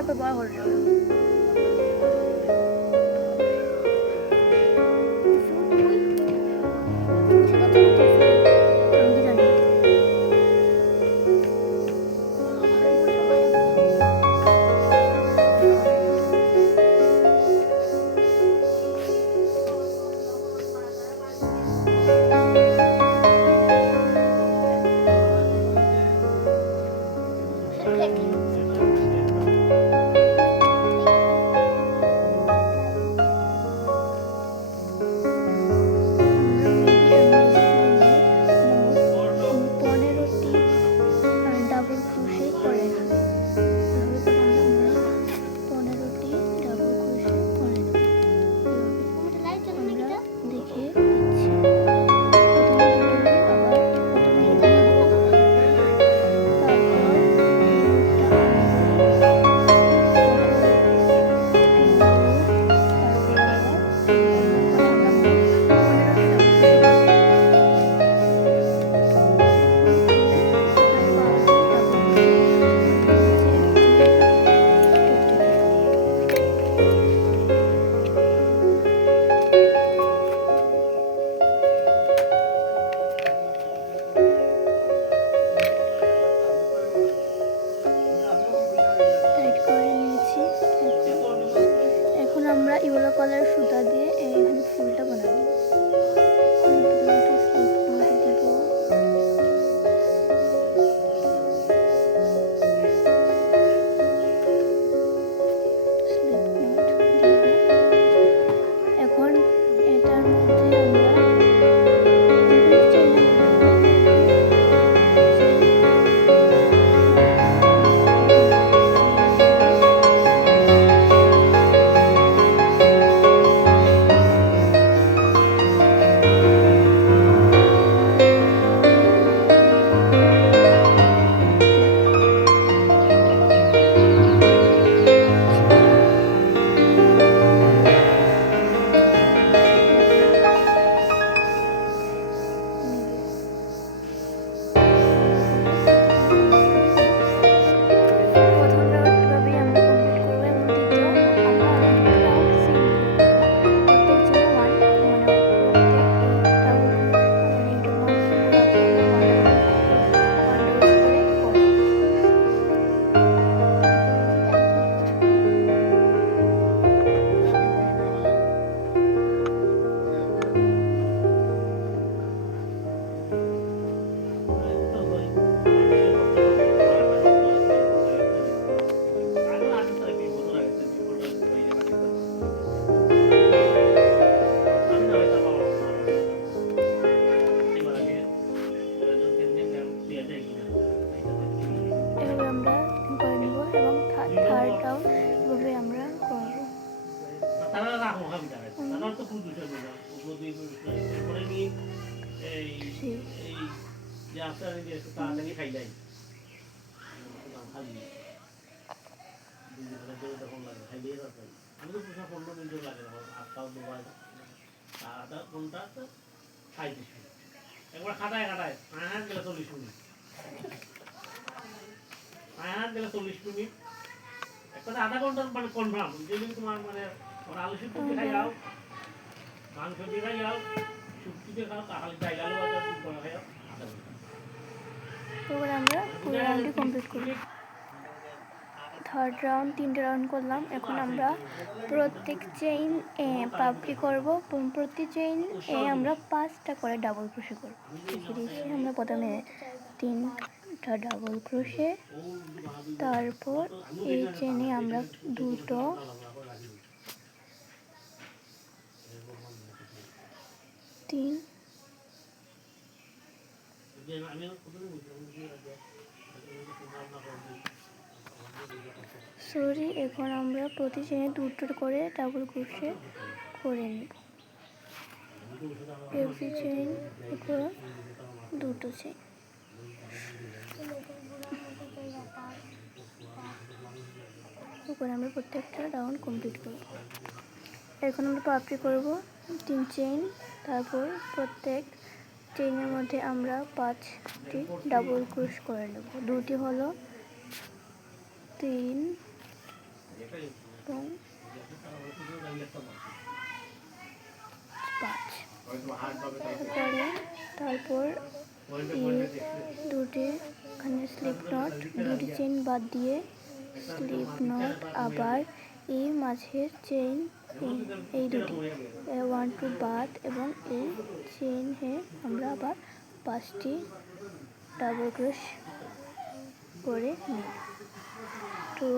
তারপর বড় হয়ে যাবে। আমরা ইয়েলো কালার সুতা দিয়ে এখানে ফুলটা বানাবো। এখন এটার মধ্যে আমরা একবার খাটায় খাটায় আয়হাত গেলে 40 মিনিট, আয়হাত গেলে 40 মিনিট, একটা আধা ঘন্টা মানে কনফার্ম। যেদিন তোমার মানে আলু সিদ্ধ দিয়ে খাই যাও, মাংস দিয়ে খাই যাও, শুক্তি দিয়ে খাও, তাহলে যাই আলু ভাজা করে খাই যাও, আধা ঘন্টা। এবার আমরা পুরো রাউন্ডটি কমপ্লিট করি। থার্ড রাউন্ড 3টে রাউন্ড করলাম। এখন আমরা প্রত্যেক চেইন পাপড়ি করব। প্রতি চেইন আমরা 5টা করে ডাবল ক্রোশে করব। শিখে দিচ্ছি। আমরা প্রথমে 3টা ডাবল ক্রোশে, তারপর এই চেইনে আমরা 2টো, তিন, সরি, এখন আমরা প্রতি চেইনে 2টো করে ডাবল ক্রোশে করে নেব। এভরি চেইন উপর 2টো চেইন। উপরে আমরা প্রত্যেকটা রাউন্ড কমপ্লিট করব। এখন আমরা পাপড়ি করব 3 চেইন, তারপর প্রত্যেক চেইনের মধ্যে আমরা 5টি ডাবল ক্রোশ করে নেব। 2টি হলো 3, এবং 5 তারপর দুটি এখানে স্লিপ নট, দুটি চেইন বাদ দিয়ে স্লিপ নট, আবার এই মাঝের চেইন এই দুটি 1 2 বাদ এবং এই চেইন আমরা আবার 5টি ডাবল ক্রোশ করে নিই। তো